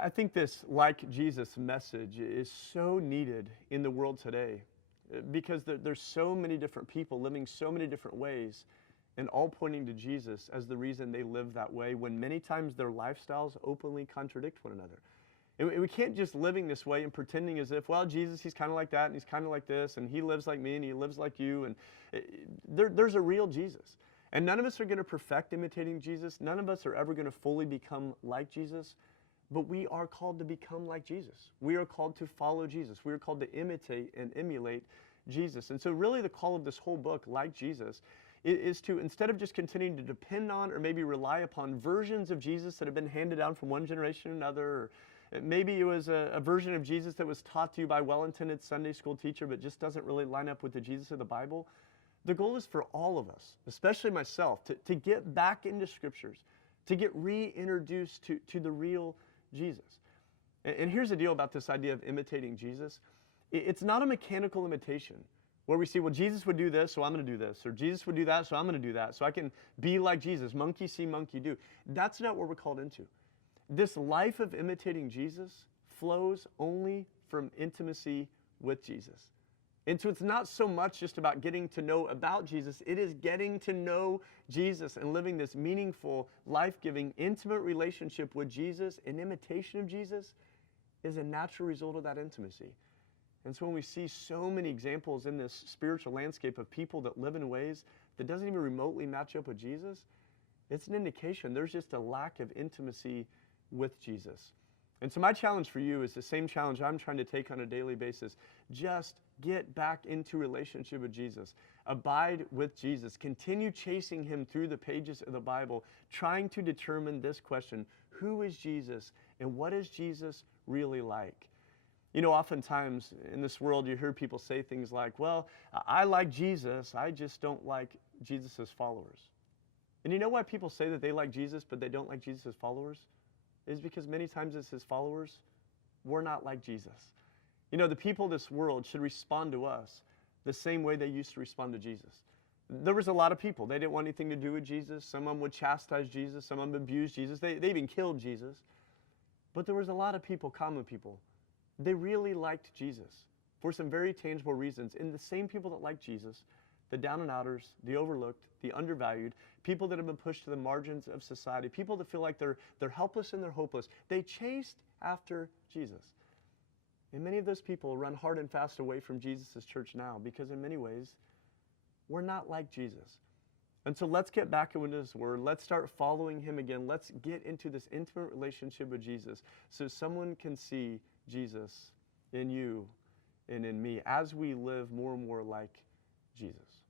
I think this like Jesus message is so needed in the world today because there's so many different people living so many different ways and all pointing to Jesus as the reason they live that way when many times their lifestyles openly contradict one another. And we can't just living this way and pretending as if, well, Jesus, he's kind of like that and he's kind of like this and he lives like me and he lives like you. And there's a real Jesus. And none of us are going to perfect imitating Jesus. None of us are ever going to fully become like Jesus. But we are called to become like Jesus. We are called to follow Jesus. We are called to imitate and emulate Jesus. And so really the call of this whole book, like Jesus, is to, instead of just continuing to depend on or maybe rely upon versions of Jesus that have been handed down from one generation to another, or maybe it was a version of Jesus that was taught to you by a well-intended Sunday school teacher but just doesn't really line up with the Jesus of the Bible. The goal is for all of us, especially myself, to get back into scriptures, to get reintroduced to the real Jesus. And here's the deal about this idea of imitating Jesus. It's not a mechanical imitation where we see, well, Jesus would do this, so I'm going to do this, or Jesus would do that, so I'm going to do that, so I can be like Jesus, monkey see, monkey do. That's not what we're called into. This life of imitating Jesus flows only from intimacy with Jesus. And so it's not so much just about getting to know about Jesus, it is getting to know Jesus and living this meaningful, life-giving, intimate relationship with Jesus. An imitation of Jesus is a natural result of that intimacy. And so when we see so many examples in this spiritual landscape of people that live in ways that doesn't even remotely match up with Jesus, it's an indication there's just a lack of intimacy with Jesus. And so my challenge for you is the same challenge I'm trying to take on a daily basis. Just get back into relationship with Jesus. Abide with Jesus. Continue chasing him through the pages of the Bible, trying to determine this question: who is Jesus and what is Jesus really like? You know, oftentimes in this world you hear people say things like, well, I like Jesus, I just don't like Jesus' followers. And you know why people say that they like Jesus but they don't like Jesus' followers? Is because many times as his followers, we're not like Jesus. You know, the people of this world should respond to us the same way they used to respond to Jesus. There was a lot of people. They didn't want anything to do with Jesus. Some of them would chastise Jesus. Some of them abused Jesus. They even killed Jesus. But there was a lot of people, common people. They really liked Jesus for some very tangible reasons. And the same people that liked Jesus, the down and outers, the overlooked, the undervalued, people that have been pushed to the margins of society, people that feel like they're helpless and they're hopeless, they chased after Jesus. And many of those people run hard and fast away from Jesus' church now because in many ways, we're not like Jesus. And so let's get back into his word. Let's start following him again. Let's get into this intimate relationship with Jesus so someone can see Jesus in you and in me as we live more and more like Jesus.